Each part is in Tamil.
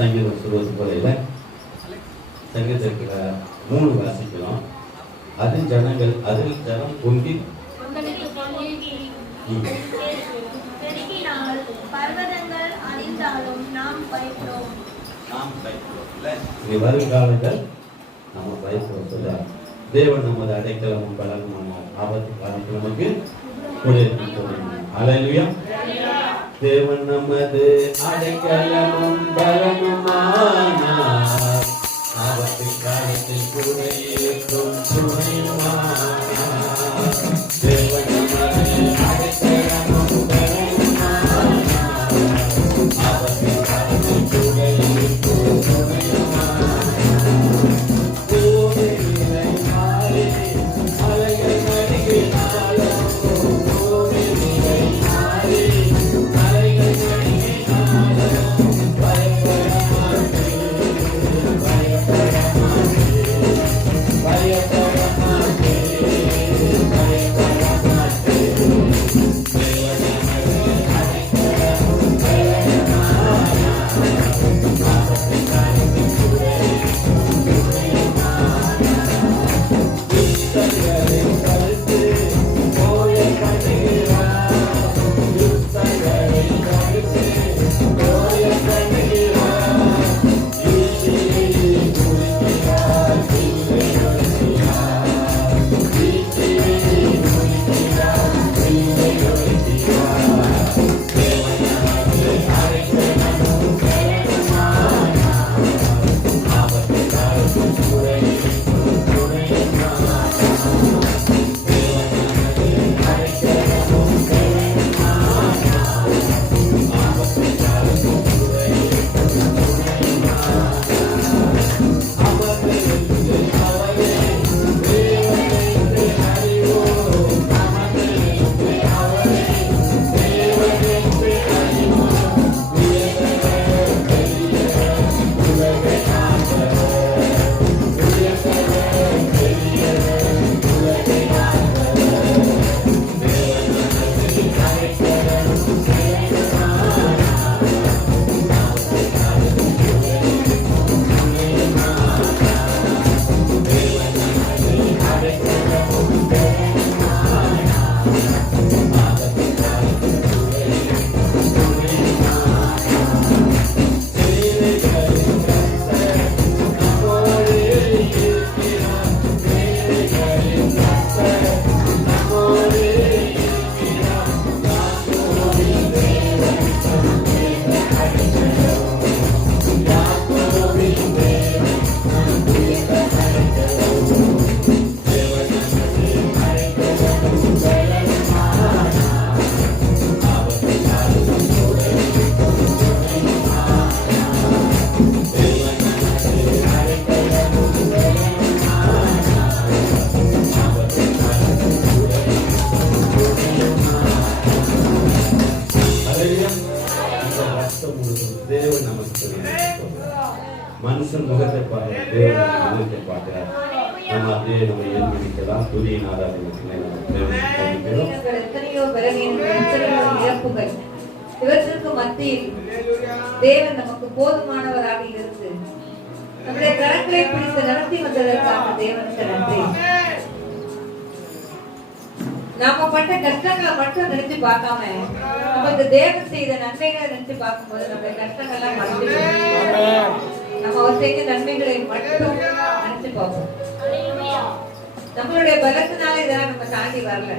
சங்கீதம் சொல்வது போல இல்லை. சங்கீதத்தில் 3 வாசிக்கலாம். அதில் ஜனம் பொங்கி வருங்காலங்கள் நம்ம பயப்படுறோம் சொல்ல தேவன் நமது அடைக்கலமும் பலனும் ஆபத்து காலத்தில் நமக்கு அல்லேலூயா. தேவன் நமது அடைக்கலமும் பலனுமானார், ஆபத்து காலத்தில் கூட இருக்கும் துணையுமானார். தேவன் நமது அடைக்கலமும் பலனுமானார், ஆபத்து காலத்தில் கூட இருக்கும் துணையுமானார். பூமியிலே மாறி அலைகள் நடுங்கினாலும், பூமியிலே மாறி அலைகள் நடுங்கினாலும் பயப்பட மாட்டேன், பயப்பட மாட்டேன், பயப்பட மாட்டேன், பயப்பட மாட்டேன். தேவன் நமது அடைக்கலமும் பலனுமானார், ஆபத்து காலத்தில் கூட இருக்கும் துணையுமானார். யுத்தங்களின் கருத்து போல கண்டுகிறார், யுத்தங்களின் கருத்து போல கண்டுகிறார். ஈட்டியை குறிக்கிறார், தீயை ஒழிக்கிறார், ஈட்டியை குறிக்கிறார், தீயை ஒழிக்கிறார். தேவன் நமது அடைக்கலமும் பலனுமானார், ஆபத்து காலத்தில் கூட இருக்கும் துணையுமானார். தேவன் நமது அடைக்கலமும் பலனுமானார், ஆபத்து காலத்தில் கூட இருக்கும் துணையுமானார். அமர்ந்திருந்து அவரே தேவன் என்று அறிவோம், அமர்ந்திருந்து அவரே தேவன் என்று அறிவோம். உயர்ந்தவர் பெரியவர், உலகை ஆண்டவர், உயர்ந்தவர் பெரியவர், உலகை ஆண்டவர். தேவன் நமது அடைக்கலமும் பலனுமானார், ஆபத்து காலத்தில் கூட இருக்கும் துணையுமானார். தேவன் நமது அடைக்கலமும் பலனுமானார், ஆபத்து காலத்தில் கூட இருக்கும் துணையுமானார். சேனைகளின் கர்த்தர் நம்மோடு இருக்கிறார், சேனைகளின் கர்த்தர் நம்மோடு இருக்கிறார். யாக்கோபின் தேவன் நம் உயர்ந்த அடைக்கலம், யாக்கோபின் தேவன் நம் உயர்ந்த அடைக்கலம். தேவன் நமது அடைக்கலமும் பலனுமானார், ஆபத்து காலத்தில் கூட இருக்கும் துணையுமானார். தேவன் நமது அடைக்கலமும் பலனுமானார், ஆபத்து காலத்தில் கூட இருக்கும் துணையுமானார். அல்லேலூயா. இந்த வருஷம் முழுவதும் தேவன் நமக்கு தெரியும். மனுஷன் முகத்தை பார்க்க தேவன் முகத்தை பார்க்கிறார். நம்ம அப்படியே நம்ம ஏற்படுத்தலாம். துதியின் ஆராதனை எத்தனையோ பலவீனங்கள், எத்தனையோ இழப்புகள், இவற்றுக்கு மத்தியில் தேவன் நமக்கு போதுமானவராக இருந்து நம்முடைய கரங்களை பிடித்து நடத்தி வந்ததற்காக தேவனுக்கு நன்றி. நாம பட்ட கஷ்டங்களை மட்டும் நினைச்சு பார்க்காம நமக்கு தேவன் செய்த நன்மைகளை நினைச்சு பார்க்கும்போது நம்முடைய கஷ்டங்கள்லாம் மறந்து போயிடும். நம்ம அவர் செய்த நன்மைகளை மட்டும் நினைச்சு பார்ப்போம். நம்மளுடைய பலத்தினால இதெல்லாம் நம்ம தாண்டி வரல.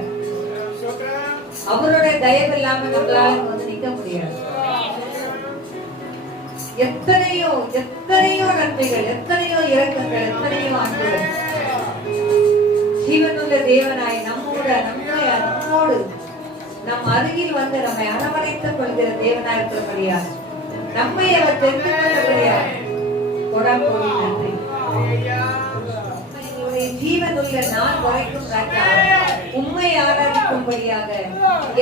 அவருடைய தயவு இல்லாம நம்மளால வந்து நிக்க முடியாது. எத்தனையோ எத்தனையோ நன்மைகள், எத்தனையோ இரக்கங்கள், எத்தனையோ அன்புகள். ஜீவனுள்ள தேவனாய் நம்மோடு நம் அருகில் வந்து நம்மை அரவணைத்துக் கொள்கிற தேவனாய் இருக்கிறபடியா, நம்மை அவர் தெரிந்து கொண்டபடியா கொடாங்கோடி நன்றி. ஜீவனுள்ள நாள் வரைக்கும் ராஜா உம்மை ஆராதிக்கும்படியாக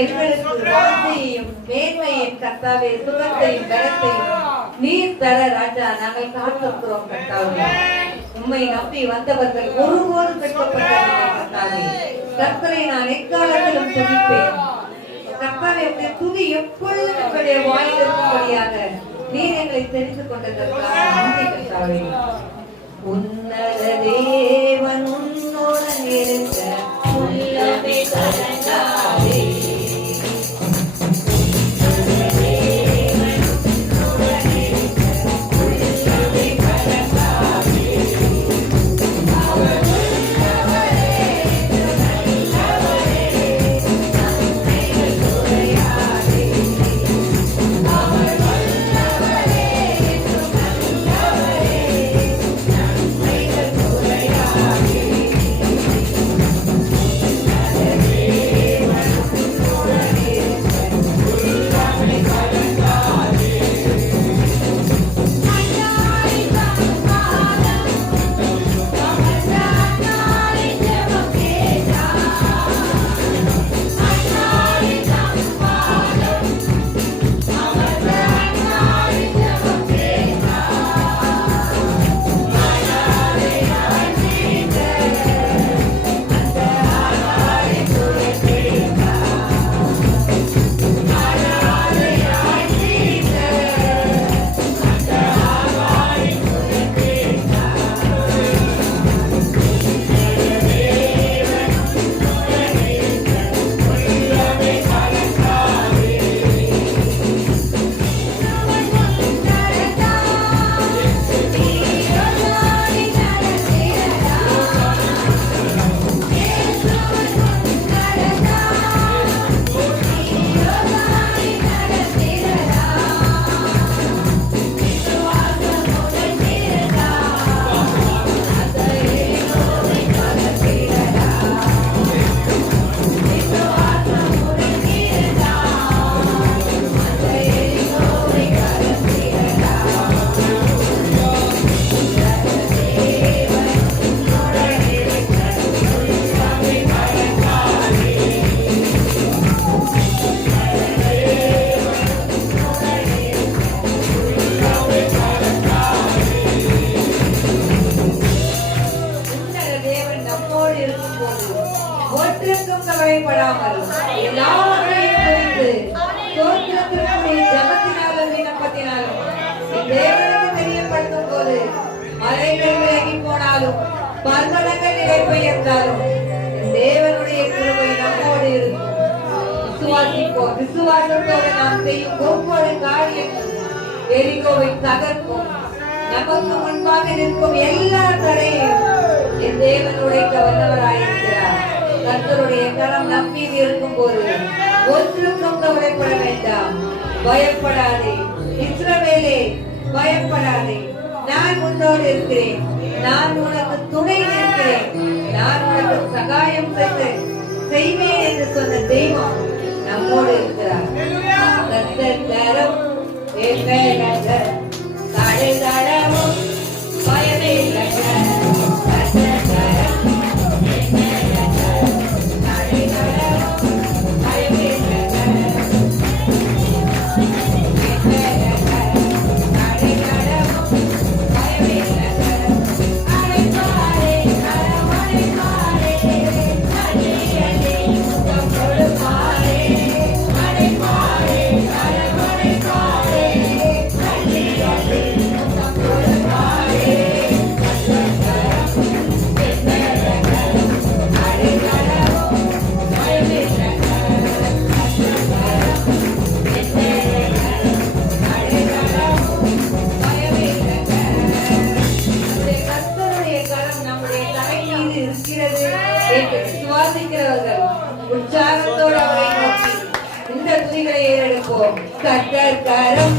எங்களுக்கு வார்த்தையையும் மேன்மையும் கர்த்தாவே, சுகத்தையும் பலத்தையும் நீர் தர ராஜா நாங்கள் காத்திருக்கிறோம் கர்த்தாவே. உம்மை நம்பி வந்தவர்கள் ஒருபோதும் வெட்கப்பட்டதில்லை கர்த்தாவே. கர்த்தரை நான் எக்காலத்திலும் துதிப்பேன் கர்த்தாவே. உம்முடைய துதி எப்பொழுதும் எங்களுடைய வாயில் இருக்கும்படியாக நீர் எங்களை தெரிந்து கொண்டதற்காக நன்றி கர்த்தாவே. உன்னத தேவன் உன்னுடன் இருக்க உள்ளமே கலங்காதே. ஒற்றுக்கும் கவலைப்படாமல் எல்லாவற்றையும் குறித்து ஸ்தோத்திரத்திற்குரிய ஜெபத்தினாலும் விண்ணப்பத்தினாலும் என் தேவனுக்கு தெரியப்படுத்தும் போது மலைகள் விலகி போனாலும் பர்வதங்கள் நிலைபெயர்ந்தாலும் என் தேவனுடைய கிருபை நம்மோடு இருக்கும். விசுவாசிப்போம். விசுவாசத்தோடு நாம் செய்யும் ஒவ்வொரு காரியமும் எரிகோவை தகர்க்கும். நமக்கு முன்பாக நிற்கும் எல்லா தடையும் என் தேவன் உடைக்க வல்லவராயிருக்கிறார். கர்த்தருடைய கரம் நம் மீது இருக்கும் போது ஒன்றுக்கும் கவலைப்பட வேண்டாம். பயப்படாதே இஸ்ரவேலே, பயப்படாதே. நான் உன்னோடு இருக்கிறேன். நான் உனக்கு துணை நிற்கிறேன். நான் உனக்கு சகாயம் செய்வேன் என்று சொன்ன தெய்வம் நம்மோடு இருக்கிறார். கர்த்தர் கரம் வேல்வேலக தடை தடவும் பயமேலக. கர்த்தர் கரம் உற்சாகத்தோடு அவரை நோக்கி இந்த துதிகளை ஏறெடுப்போம். கர்த்தர் கரம்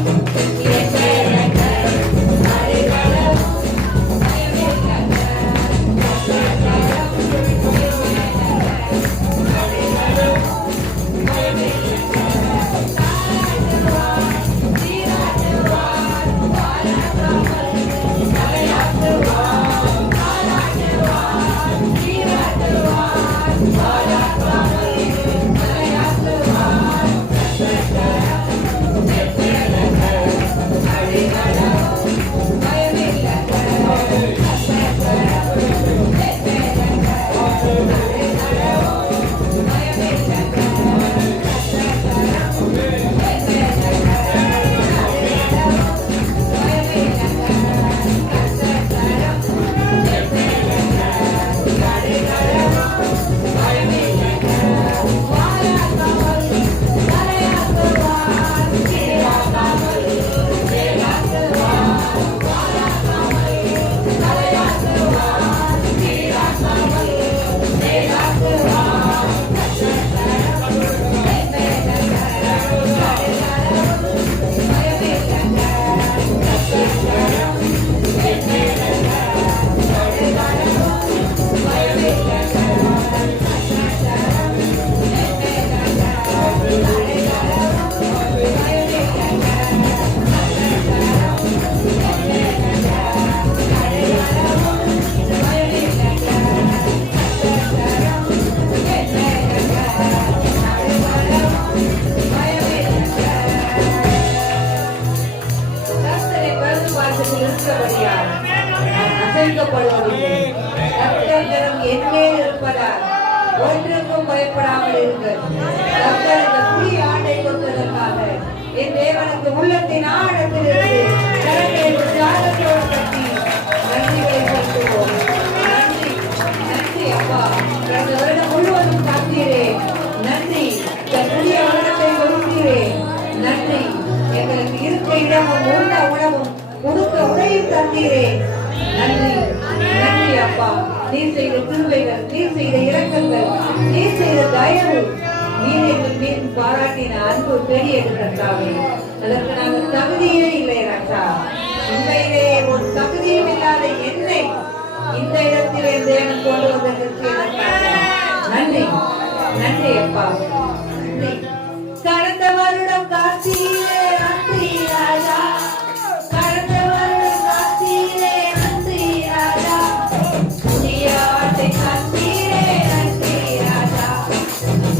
இருக்கிறபடியால் நான் அசைக்கப்படுவதில்லை. கர்த்தர் கரம் என் மேல் இருப்பதால் ஒன்றுக்கும் பயப்படாமல் இருங்கள். கர்த்தர் இந்த புதிய ஆண்டை கொடுத்ததற்காக என் தேவனுக்கு உள்ளத்தின் ஆழத்திலிருந்து கரங்களை உற்சாகத்தோடு தட்டி நன்றிகளை செலுத்துவோம். நன்றி, நன்றி அப்பா. கடந்த வருடம் முழுவதும் காத்தீரே, நன்றி. இந்த புதிய வருடத்தை கொடுத்தீரே, நன்றி. எங்களுக்கு இருக்க இடமும் உண்ண உணவும் கொடுக்க உடையும் தந்தீரே, நன்றி. நன்றி அப்பா. நீர் செய்த கிருபைகள், நீர் செய்த இரக்கங்கள், நீர் செய்த தயவு, நீர் எங்கள் மீது பாராட்டின அன்பு பெரியது கர்த்தாவே. அதற்கு நாங்கள் தகுதியே இல்லை ராஜா. உண்மையிலே ஒரு தகுதியும் இல்லாத என்னை இந்த இடத்திலே தேவன் கொண்டு வந்ததற்கு நன்றி, நன்றி அப்பா, நன்றி. கடந்த வருடம் காத்தீரே, நன்றி ராஜா. கடந்த வருடம் காத்தீரே, நன்றி ராஜா. புதிய ஆண்டை காத்தீரே, நன்றி ராஜா.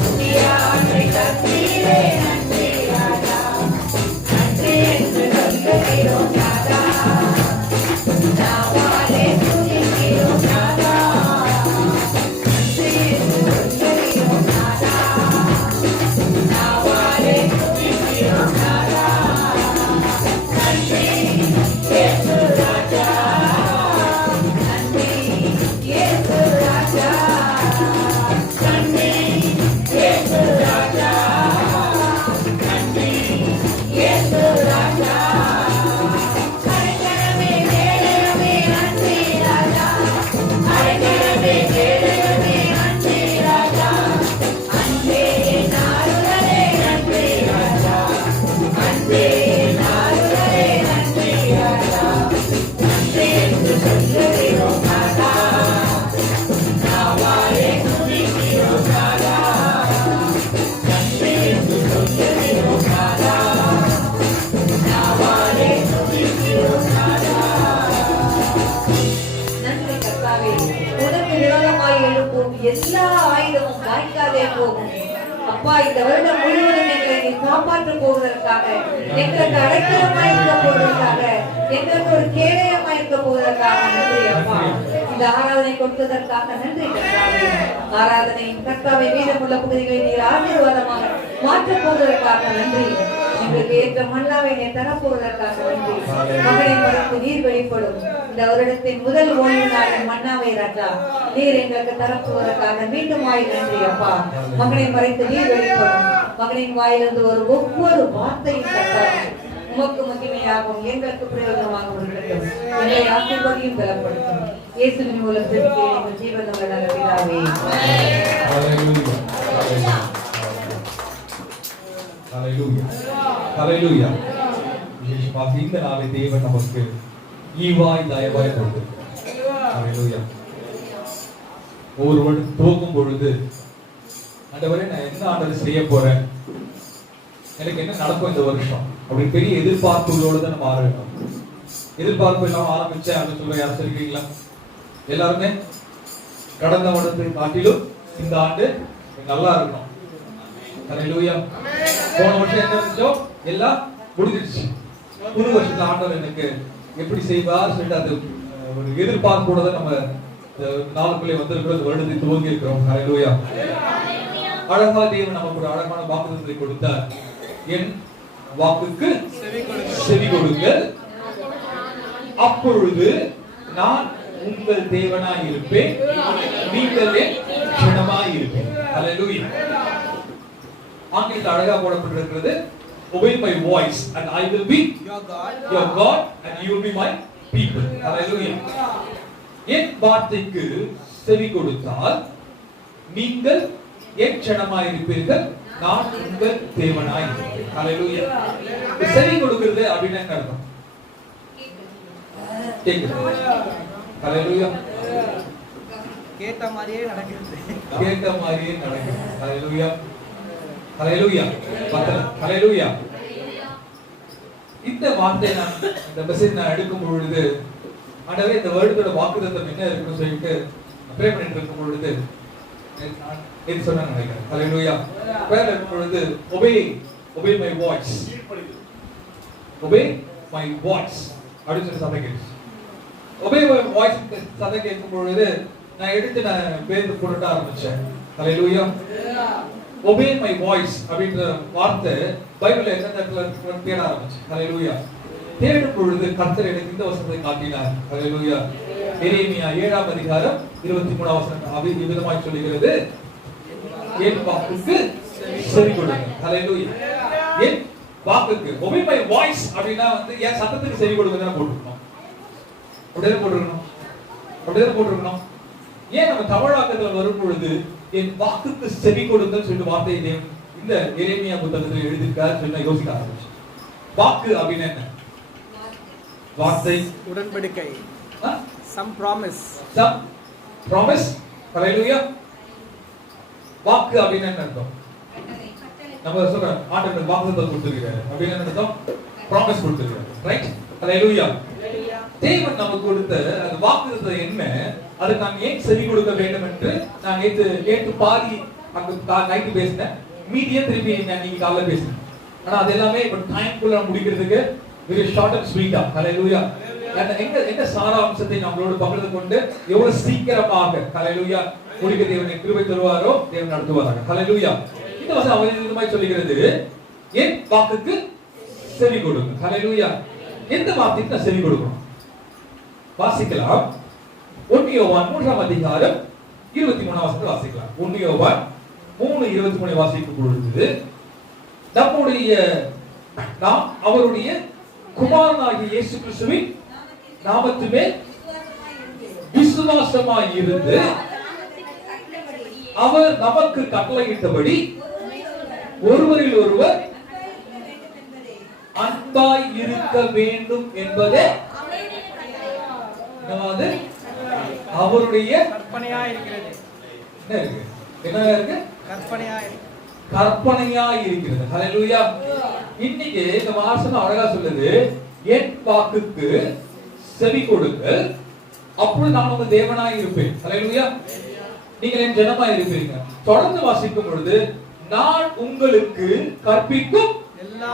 புதிய ஆண்டை காத்தீரே, நன்றி ராஜா. நன்றி என்று சொல்லுகிறோம் ராஜா. நாவாலே துதிக்கிறோம் ராஜா. நன்றி என்று சொல்லுகிறோம் ராஜா. நாவாலே துதிக்கிறோம் ராஜா. நன்றி இயேசு ராஜா. நன்றி இயேசு ராஜா. நன்றி இயேசு ராஜா. நன்றி இயேசு ராஜா. அரைக்கரமே கேளமே நன்றி ராஜா. அரைக்கரமே கேளமே நன்றி ராஜா. அன்பே நாருளே நன்றி ராஜா. அன்பே நாருளே நன்றி ராஜா. நன்றி என்று சொல்லுகிறோம் ராஜா. நாவாலே துதிக்கிறோம் ராஜா. நன்றி என்று சொல்லுகிறோம் ராஜா. நாவாலே துதிக்கிறோம் ராஜா. நன்றி கர்த்தாவே. உனக்கு விரோதமாய் எழுப்பும் எல்லா ஆயுதமும் வாய்க்காதே போகும். அப்பா, இந்த வருடம் முழுவதும் எங்களை நீ காப்பாற்ற போவதற்காக, எங்களுக்கு அடைக்கலமாய் இருக்க போவதற்காக, எங்களுக்கு ஒரு கேடயமாய் இருக்க போவதற்காக நன்றி அப்பா. இந்த ஆராதனை கொடுத்ததற்காக நன்றி கர்த்தாவே. ஆராதனையின் கர்த்தாவை மீதமுள்ள பகுதிகளை நீர் ஆசீர்வாதமாக மாற்றப் போவதற்காக நன்றி. எங்களுக்கு ஏற்ற மன்னாவை நீர் தரப்போவதற்காக நன்றி. மகனை மறைத்து நீர் வெளிப்படும் இந்த வருடத்தின் முதல் ஓய்வு நாளின் மன்னாவை ராஜா நீர் எங்களுக்கு தரப்போவதற்காக மீண்டும் நன்றி அப்பா. மகனை மறைத்து நீர் வெளிப்படும். மகனின் வாயிலிருந்து ஒரு ஒவ்வொரு வார்த்தையும் கர்த்தாவே உமக்கு மகிமையாகவும் எங்களுக்கு பிரயோஜனமாக இருக்கட்டும். எங்களை ஆசீர்வதியும் பலப்படுத்தும். இயேசுவின் மூலம் ஜெபிக்கிறேன் எங்கள் ஜீவனுள்ள நல்ல பிதாவே. ஹல்லேலூயா, ஹல்லேலூயா. விசேஷமாக இந்த நாளை தேவன் நமக்கு ஈவாய் தயவாய் கொடுத்திருக்கிறார். ஹல்லேலூயா. ஒருவன் துவக்கும் பொழுது ஆண்டவரே நான் என்ன ஆண்டவர் செய்ய போறேன், எனக்கு என்ன நடக்கும் இந்த வருஷம் அப்படி பெரிய எதிர்பார்ப்புகளோடு தான் நம்ம ஆரம்பிக்கணும். எதிர்பார்ப்பு இல்லாம ஆரம்பிச்சேன் அப்படின்னு சொல்ற யாரும் இருக்கீங்களா? எல்லாருமே கடந்த வருடத்தை காட்டிலும் இந்த ஆண்டு நல்லா இருக்கணும். ஹல்லேலூயா. போன வருஷம் என்ன இருந்துச்சோ எல்லாம் முடிஞ்சிருச்சு. புது வருஷத்துல ஆண்டவர் எனக்கு எப்படி செய்வார் சொல்லிட்டு அது ஒரு எதிர்பார்ப்போட தான் நம்ம நாளுக்குள்ளே வந்திருக்கிறது, வருடத்தை துவங்கி இருக்கிறோம். ஹல்லேலூயா. அழகா தேவன் நமக்கு ஒரு அழகான வாக்குத்தத்தத்தை கொடுத்தார். என் வாக்குக்கு செவி கொடுங்கள், அப்பொழுது நான் உங்கள் தேவனாய் இருப்பேன், நீங்கள் என் ஜனமாய் இருப்பேன். ஹல்லேலூயா. ஆங்கிலத்தில் அழகா போடப்பட்டிருக்கிறது, obey my voice and I will be your God and you will be my people. ஹல்லேலூயா. என் வார்த்தைக்கு செவி கொடுத்தால் நீங்கள் என் ஜனமாய் இருப்பீர்கள், நான் உங்கள் தேவனாய் இருப்பேன். ஹல்லேலூயா. செவி கொடுக்கிறது அப்படின்னா என்ன அர்த்தம்? கேக்குது. ஹல்லேலூயா. கேட்ட மாதிரியே நடக்குது. கேட்ட மாதிரியே நடக்குது. ஹல்லேலூயா. ஹல்லேலூயா. ஹல்லேலூயா. இந்த வார்த்தை நான் இந்த மெசேஜ் நான் எடுக்கும் பொழுது ஆண்டவரே இந்த வேர்டோட வாக்குத்தத்தம் என்ன இருக்குன்னு சொல்லிட்டு ப்ரே பண்ணிட்டு இருக்கும் பொழுது என்ன சொன்னா நினைக்கிறேன். ஹல்லேலூயா. ப்ரேயர் இருக்கும் பொழுது obey my voice, obey my voice அப்படின்னு சொல்லி சமைக்கிறேன். obey my voice சத்தம் கேட்கும் பொழுது நான் எடுத்து பேர் போட ஆரம்பிச்சேன். ஹalleluya. obey my voice அப்படின்ற வார்த்தை பைபிள்ல எந்த இடத்துல தேட ஆரம்பிச்சேன். ஹalleluya. தேடும் பொழுது கர்த்தர் எனக்கு இந்த வசனத்தை காட்டினார். ஹalleluya. எரேமியா 7ஆம் அதிகாரம் 23ஆம் வசனம் விதமாய் சொல்கிறது, என் வாக்குக்கு செவி கொடுங்க. ஹalleluya. என் வாக்குக்கு obey my voice அப்படினா என் சத்தத்துக்கு செவி கொடுங்கன்னு போட்டுறணும். அப்படியே போட்டுறணும். ஏன் நம்ம தமிழாக்கத்துல வரும் பொழுது என் வாக்குக்கு செவி கொடுங்கன்னு சொல்லிட்டு வார்த்தையை இந்த எரேமியா புத்தகத்தில் எழுதியிருக்காரு சொல்லி யோசிக்க ஆரம்பிச்சேன். வாக்கு அப்படின்னா என்ன? வார்த்தை, உடன்படிக்கை, some promise. ஹalleluya. வாக்கு அப்படின்னா என்ன அர்த்தம்? நம்ம சொல்ற ஆண்டவர் வாக்குத்தத்தம் கொடுத்திருக்காரு அப்படின்னா என்ன அர்த்தம்? ப்ராமிஸ் கொடுத்திருக்காரு. ரைட்? ஹalleluya. தேவன் நமக்கு கொடுத்த அந்த வாக்குத்தத்தம் என்ன? அதுக்கு நாம் ஏன் செவி கொடுக்க வேண்டும் என்று நான் நேற்று பாதி அங்க நைட் பேசினேன். மீடியா திருப்பி நான் நீங்க காலைல பேசினேன். ஆனா அது எல்லாமே இப்ப டைம்க்குள்ள முடிக்கிறதுக்கு வெரி ஷார்ட் அண்ட் ஸ்வீட்டா. ஹalleluya. எங்க சாராம்சத்தை நம்மளோட பகிர்ந்து கொண்டு எவ்வளவு சீக்கிரமாக ஹalleluya முடிக்க தேவனை கிருபை தருவாரோ தேவன் நடத்துவாராக. ஹalleluya. இந்த வசனம் அவதிதமாய் சொல்கிறது, என் வாக்குக்கு செவி கொடுங்க. ஹalleluya. எந்த வார்த்தைக்கு நான் செவி கொடுக்கணும்? வாசிக்கலாம். 1 யோவான் 3ஆம் அதிகாரம் 23ஆம் வசனத்தை வாசிக்கலாம். 1 யோவான் 3:23 வாசிக்கும் பொழுது, நாம் அவருடைய குமாரனாகிய இயேசு கிறிஸ்துவின் நாமத்திலே விசுவாசமாய் இருந்து அவர் நமக்கு கட்டளையிட்டபடி ஒருவரில் ஒருவர் அன்பாய் இருக்க வேண்டும் என்பதே அவருடைய கற்பனையாய் இருக்கிறது. என்ன இருக்கு? கற்பனையாய் இருக்கிறது. ஹalleluya. இன்னைக்கு இந்த வாசனம் அழகா சொல்லுது, என் வாக்குக்கு செவி கொடுங்கள், அப்பொழுது நான் உங்க தேவனாய் இருப்பேன். ஹalleluya. நீங்கள் என் ஜனமாய் இருப்பீங்க. தொடர்ந்து வாசிக்கும் பொழுது, நான் உங்களுக்கு கற்பிக்கும் எல்லா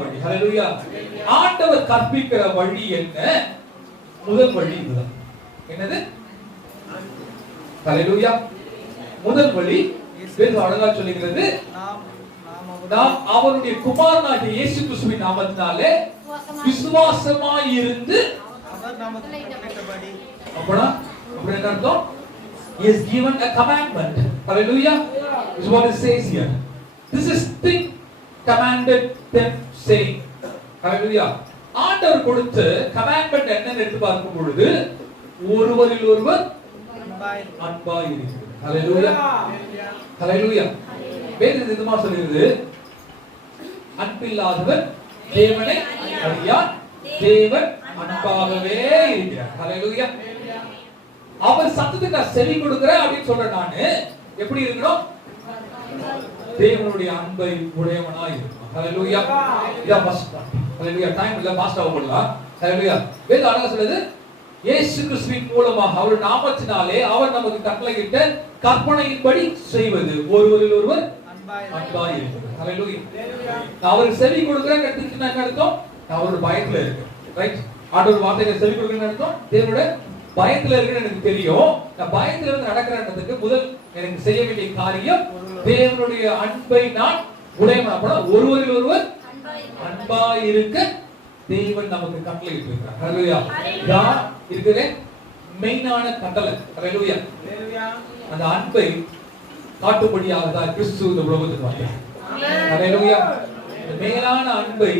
வழி. ஹalleluya. ஆண்டவர் கற்பிக்கிற வழி என்ன? முதல் வழி இதுதான். என்னது? ஹalleluya. முதல் வழி வேதம் அழகா சொல்லுகிறது, நாம் அவருடைய குமாரனாகிய இயேசு கிறிஸ்துவின் நாமத்தினாலே விசுவாசமாய் இருந்து அவர் நமக்கு கட்டளையிட்டபடி. அப்பனா என்ன அர்த்தம்? He has given a commandment. Hallelujah. This is what it says here. This is thing commanded them saying. Hallelujah. ஆண்டவர் கொடுத்த commandment என்னன்னு எடுத்து பார்க்கும் பொழுது, ஒருவரில் ஒருவர் அன்பாய் இருக்கிறது. Hallelujah. Hallelujah. வேதம் இதுமா சொல்கிறது, அன்பில்லாதவர் தேவனை அறியார், தேவன் அன்பாகவே இருக்கிறார். Hallelujah. அவர் சத்தத்துக்கு செவி கொடுக்கிறேன் அப்படின்னு சொல்ற நானு எப்படி இருக்கணும்? தேவனுடைய அன்பை உடையவனாய் இருக்கணும். ஹalleluya. இத ஃபர்ஸ்ட். ஹalleluya. டைம் இல்ல, பாஸ்ட் ஆகலாம். ஹalleluya. வேதம் அழகா சொல்லுது, இயேசு கிறிஸ்துவின் மூலமாக அவர் நாமத்தினாலே அவர் நமக்கு கட்டளையிட்ட கற்பனையின்படி செய்வது ஒருவரில் ஒருவர் அன்பாய் இருக்கிறது. ஹalleluya. நான் அவருக்கு செவி கொடுக்கிறேன்னு எடுத்துக்கிட்டா என்ன அர்த்தம்? நான் அவரோட பயத்துல இருக்கேன். ரைட்? ஆண்டவர் வார்த்தையை செவி கொடுக்கிறேன்னு அர்த்தம் தேவனோட பயத்துல இருக்குன்னு எனக்கு தெரியும். நான் பயத்துல இருந்து நடக்கிறதுக்கு முதல் எனக்கு செய்ய வேண்டிய காரியம் தேவனுடைய அன்பை நான் உடையவனாக ஒருவரில் ஒருவர் அன்பாய் இருக்க தேவன் நமக்கு கட்டளையிட்டு இருக்கிறார். ஹalleluya. நான் இருக்கிற மெயினான கட்டளை. ஹalleluya. அந்த அன்பை காட்டும்படியாக தான் கிறிஸ்து இந்த உலகத்துக்கு வந்தார். ஹalleluya. இந்த மேலான அன்பை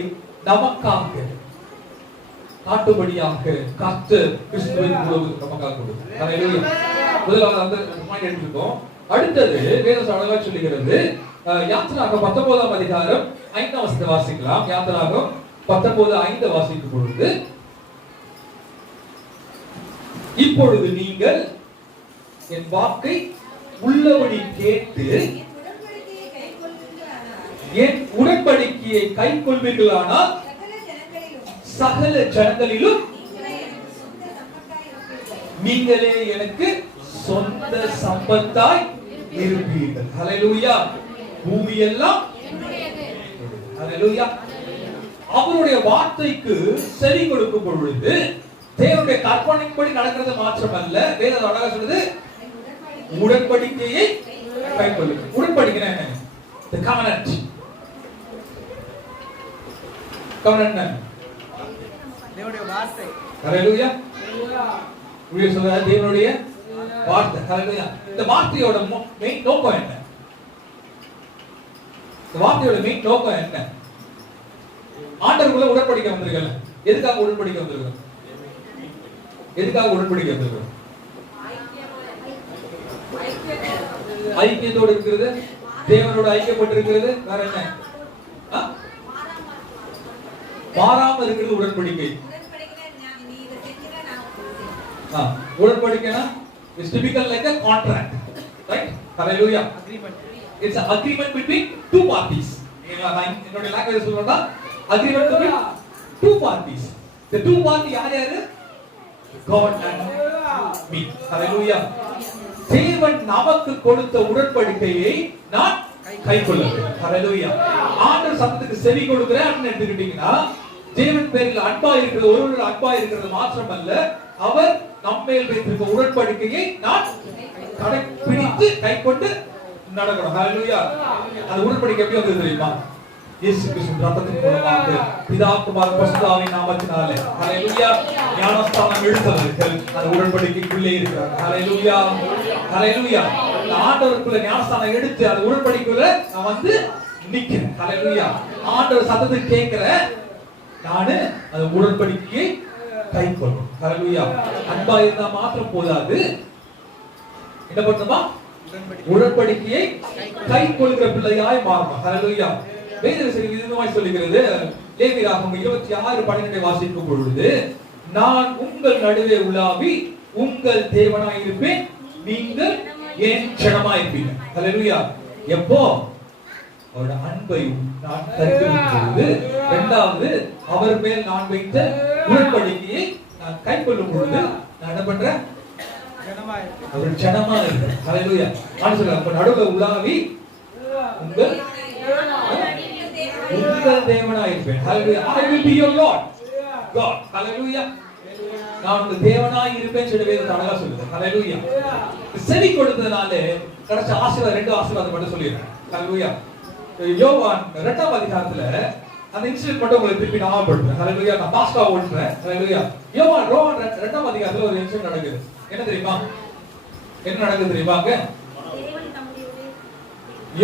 நமக்காக காட்டும்படியாக கர்த்தர் கிறிஸ்துவின் உலகத்துக்கு நமக்காக கொடுத்தார். ஹalleluya. முதலாவது அந்த பாயிண்ட் எடுத்துக்கோம். அடுத்தது வேதம் அழகா சொல்லுகிறது, யாத்திராகமம் 19ஆம் அதிகாரம் 5ஆம் வசனத்தை வாசிக்கலாம். யாத்திராகமம் 19:5 வாசிக்கும் பொழுது, இப்பொழுது நீங்கள் என் வாக்கை உள்ளபடி கேட்டு என் உடன்படிக்கையை கைக்கொள்வீர்களானால் சகல ஜனங்களிலும் நீங்களே எனக்கு சொந்த சம்பத்தாய் இருப்பீர்கள். ஹalleluya. பூமி எல்லாம் ஹalleluya. அவருடைய வார்த்தைக்கு செவி கொடுக்கும் பொழுது தேவனுடைய கற்பனைப்படி நடக்கிறது மாத்திரமல்ல, வேதம் அழகா சொல்லுது உடன்படிக்கையை கைக்கொள்ளுங்க. உடன்படிக்கை என்ன? The covenant. covenant என்ன? தேவனுடைய வார்த்தை. ஹalleluya. ஊழியர் சொல்றாரு தேவனுடைய வார்த்தை. ஹalleluya. இந்த வார்த்தையோட மெயின் நோக்கம் என்ன? இந்த வார்த்தையோட மெயின் நோக்கம் என்ன? ஆண்டவருக்குள்ள உடன்படிக்கை வந்திருக்கல. எதுக்காக உடன்படிக்கை வந்திருக்கோம்? எதுக்காக உடன்படிக்கை வந்திருக்கோம்? ஐக்கியத்தோடு இருக்கிறது, தேவனோட ஐக்கியப்பட்டிருக்கிறது. வேற என்ன? மாறாம இருக்கிறது உடன்படிக்கை. உடன்படிக்கைனா is typical like a contract, right? Hallelujah. Agreement. It's an agreement between two parties. என்னோட லாங்குவேஜ் சொல்லணும்னா agreement between two parties. The two party யார் யாரு? God and me. Hallelujah. தேவன் நமக்கு கொடுத்த உடன்படிக்கையை நான் கைக்கொள்ளுவேன். ஹalleluya. ஆண்டவர் சத்தத்துக்கு செவி கொடுக்கிறேன் அப்படின்னு எடுத்துக்கிட்டீங்கன்னா, தேவன் பேரில் அன்பா இருக்கிறது, ஒருவரோட அன்பா இருக்கிறது மாத்திரமல்ல, அவர் நம்மேல் வைத்திருக்க உடன்படிக்கையை நான் கடைபிடித்து கைக்கொண்டு நடக்கணும். ஹalleluya. அந்த உடன்படிக்கை எப்படி வந்தது தெரியுமா? இயேசு கிறிஸ்துவின் ரத்தத்தின் மூலமாக பிதா குமாரன் பரிசுத்த ஆவியின் நாமத்தினாலே ஹalleluya ஞானஸ்நானம் எடுத்தவர்கள் அந்த உடன்படிக்கைக்குள்ளே இருக்கிறார்கள். ஹalleluya. ஹalleluya. ஆண்டவருக்குள்ள ஞானஸ்நானம் எடுத்து அந்த உடன்படிக்கைக்குள்ள நான் வந்து நிக்கிறேன். ஹalleluya. ஆண்டவர் சத்தத்தை கேட்கிறேன், நானு அந்த உடன்படிக்கையை கைக்கொள்ளும். ஹalleluya. அன்பா இருந்தா மாத்திரம் போதாது, என்ன பண்ணுமா? உடன்படிக்கையை கைக்கொள்கிற பிள்ளையாய் மாறணும். ஹalleluya. வேதவசனம் விதமாய் சொல்லுகிறது. லேவியராகமம் 26:12 வாசிக்கும் பொழுது, நான் உங்கள் நடுவே உலாவி உங்கள் தேவனாய் இருப்பேன், நீங்கள் என் ஜனமாய் இருப்பீங்க. ஹalleluya. எப்போ? அவருடைய அன்பை நான் தரிக்கும் பொழுது, இரண்டாவது அவர் மேல் நான் வைத்த உடன்படிக்கையை நான் கைக்கொள்ளும் பொழுது நான் என்ன பண்றேன்? அவர் ஜனமா இருக்கிறேன். ஹalleluya. நான் சொல்றேன், அப்ப நடுவே உலாவி உங்கள் தேவனாய் இருப்பேன். Hallelujah. I will be your Lord. God. Hallelujah. நான் உங்க தேவனாய் இருப்பேன் சொல்லி வேதம் அழகா சொல்லுது. Hallelujah. செவி கொடுத்ததனால கிடைச்ச ஆசீர்வாதம், ரெண்டு ஆசீர்வாதம் மட்டும் சொல்லிடுறேன். Hallelujah. யோவான் 2ஆம் அதிகாரத்துல அந்த இன்சிடென்ட் மட்டும் உங்களுக்கு திருப்பி ஞாபகப்படுத்துறேன். Hallelujah. நான் பாஸ்டா ஓடுறேன். Hallelujah. யோவான் 2ஆம் அதிகாரத்துல ஒரு இன்சிடென்ட் நடக்குது. என்ன தெரியுமா? என்ன நடக்குது தெரியுமாங்க?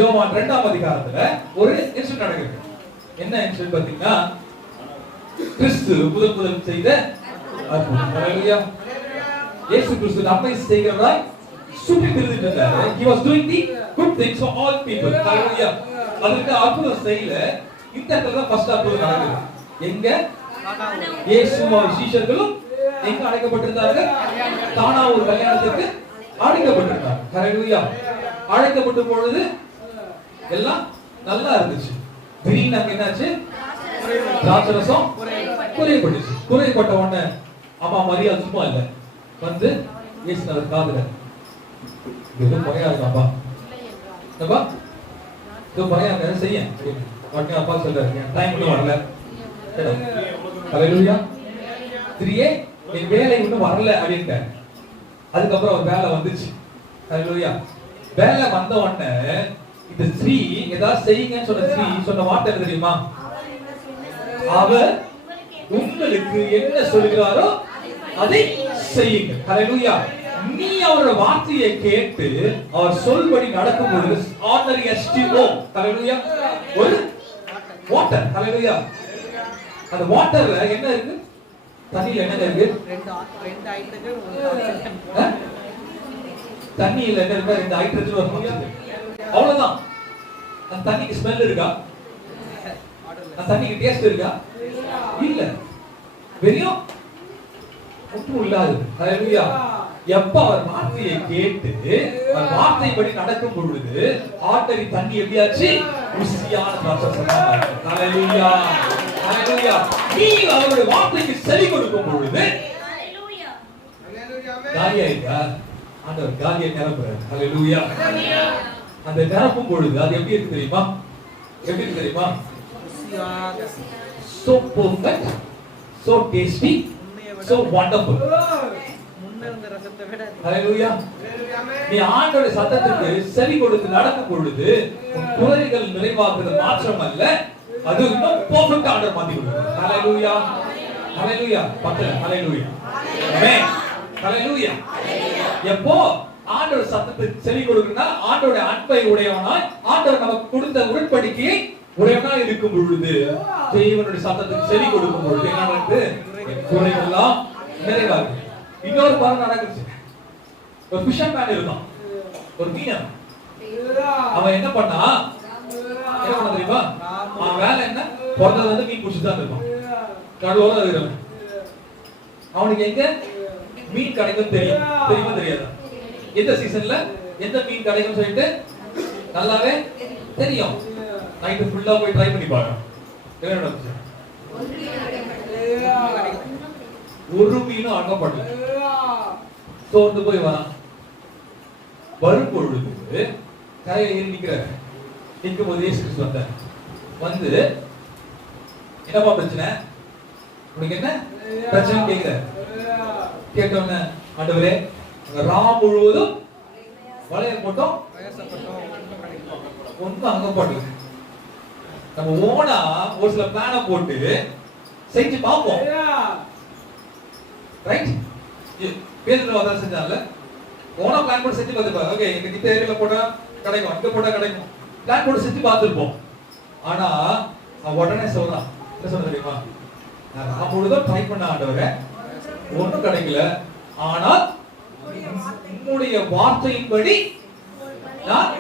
யோவான் 2ஆம் அதிகாரத்துல ஒரு இன்சிடென்ட் நடக்குது. என்ன இன்சிடென்ட் பாத்தீங்கன்னா, கிறிஸ்து முதல் செய்த அற்புதம். ஹalleluya. இயேசு கிறிஸ்து நம்மை செய்கிறவராய் சுற்றி திரிந்துட்டு இருந்தாரு. He was doing the good things for all people. ஹalleluya. அதுக்கு அற்புதம் செய்யல. இந்த இடத்துல தான் ஃபர்ஸ்ட் அற்புதம் நடக்குது. எங்க? இயேசுவும் சீஷர்களும் எங்க அழைக்கப்பட்டிருந்தார்கள்? கானா ஒரு கல்யாணத்துக்கு அழைக்கப்பட்டிருந்தார்கள். ஹalleluya. அழைக்கப்பட்ட பொழுது எல்லாம் நல்லா இருந்துச்சு. திடீர்னு அங்க என்னாச்சு? திராட்சரசம் குறைபட்டுச்சு. குறைபட்ட உடனே அம்மா மரியா சும்மா இல்ல, வந்து இயேசுநாதர் காதுல இது முறையா இருக்காப்பா, அப்பா இது முறையா இருக்க செய்ய உடனே அப்பா சொல்றாரு, டைம் இன்னும் வரல. ஹalleluya. திரியே என் வேலை இன்னும் வரல அப்படின்ட்டார். அதுக்கப்புறம் ஒரு வேலை வந்துச்சு. ஹalleluya. வேலை வந்த உடனே இந்த ஸ்ரீ ஏதாவது செய்யுங்கன்னு சொன்ன ஸ்ரீ சொன்ன வார்த்தை என்ன தெரியுமா? அவர் உங்களுக்கு என்ன சொல்கிறாரோ அதை செய்யுங்க. ஹalleluya. நீ அவரோட வார்த்தையை கேட்டு அவர் சொல்படி நடக்கும் பொழுது ஆர்டினரி எஸ்டிஓ ஹalleluya ஒரு வாட்டர். ஹalleluya. அந்த வாட்டர்ல என்ன இருக்கு? தண்ணியில என்ன இருக்கு? ரெண்டு ஹைட்ரஜன் தண்ணியில என்ன இருக்கு? ரெண்டு ஹைட்ரஜன் ஒரு ஆக்சிஜன். அவ்வளவுதான். அந்த தண்ணிக்கு ஸ்மெல் இருக்கா? அந்த தண்ணிக்கு டேஸ்ட் இருக்கா? இல்ல. வெறும் உப்பு இல்லாது. ஹalleluya. எப்ப அவர் வார்த்தையை கேட்டு அவர் வார்த்தைப்படி நடக்கும் பொழுது ஆர்டரி தண்ணி எப்படியாச்சு? ருசியான திராட்சரசம். ஹalleluya. ஹalleluya. நீ அவருடைய வார்த்தைக்கு செவி கொடுக்கும் பொழுது ஹalleluya. காலியா இருக்கா? ஆண்டவர் காலியை நிரப்புறார். ஹalleluya. அந்த நிரப்பும் பொழுது அது எப்படி இருக்கு தெரியுமா? எப்படி இருக்கு தெரியுமா? So perfect, so tasty, so wonderful. முன்ன இருந்த ரசத்தை விட ஹalleluya. நீ ஆண்டவருடைய சத்தத்துக்கு செவி கொடுத்து நடக்கும் பொழுது உன் குறைகள் நிறைவாக்குறது மாத்திரம் அல்ல, அது இன்னும் பெர்ஃபெக்ட் ஆர்டர் மாத்தி கொடுக்கும். ஹalleluya. ஹalleluya. பக்கத்துல ஹalleluya. ஆமென். ஹalleluya. எப்போ ஆண்டவர் சத்தத்துக்கு செவி கொடுக்கணும்னா ஆண்டவருடைய அன்பை உடையவனாய், ஆண்டவர் நமக்கு கொடுத்த உடன்படிக்கையை உடையவனாய் இருக்கும் பொழுது, தேவனுடைய சத்தத்துக்கு செவி கொடுக்கும் பொழுது என்ன நடக்குது? குறைகள் எல்லாம் நிறைவாகுது. இன்னொரு பாரம் நடக்குது. ஒரு ஃபிஷர்மேன் இருந்தான், ஒரு மீனவன். அவன் என்ன பண்ணா தெரியுமா? அவன் வேலை என்ன? பிறந்தது வந்து மீன் பிடிச்சிட்டு தான் இருப்பான், கடலோர இருக்கிறவன். அவனுக்கு எங்க மீன் கிடைக்கும் தெரியும், தெரியுமா தெரியாதா? எந்த சீசன்ல எந்த மீன் கிடைக்கும் சொல்லிட்டு நல்லாவே தெரியும். நைட்டு ஃபுல்லா போய் ட்ரை பண்ணி பாருங்க. என்ன நடந்துச்சு? ஒரு மீனும் அகப்படல. சோர்ந்து போய் வரான். வரும் பொழுது கரையில ஏறி நிக்கிறாரு. நிற்கும் போது இயேசு கிறிஸ்து வந்தார். வந்து என்னப்பா பிரச்சனை, உனக்கு என்ன பிரச்சனை கேட்கிறார். கேட்டோன்னு, ஆண்டவரே ரா முழுவதும் வளைய போட்டோம், ஒன்னும் அகப்படல. நம்ம ஓனா ஒரு சில பிளான போட்டு செஞ்சு பார்ப்போம், ரைட்? பேதுரு அத செஞ்சான்ல, ஓனா பிளான் போட்டு செஞ்சு பார்த்துப்பாரு. ஓகே, இந்த கிட்ட ஏரியால போட்டா கிடைக்கும், இங்க போட்டா கிடைக்கும், பிளான் போட்டு செஞ்சு பார்த்துருப்போம். ஆனா அவன் உடனே சொல்றான், என்ன சொல்ற தெரியுமா? நான் முழுதும் ட்ரை பண்ண ஆண்டவரே, ஒன்றும் கிடைக்கல. ஆனால் உங்களுடைய வார்த்தையின்படி நான்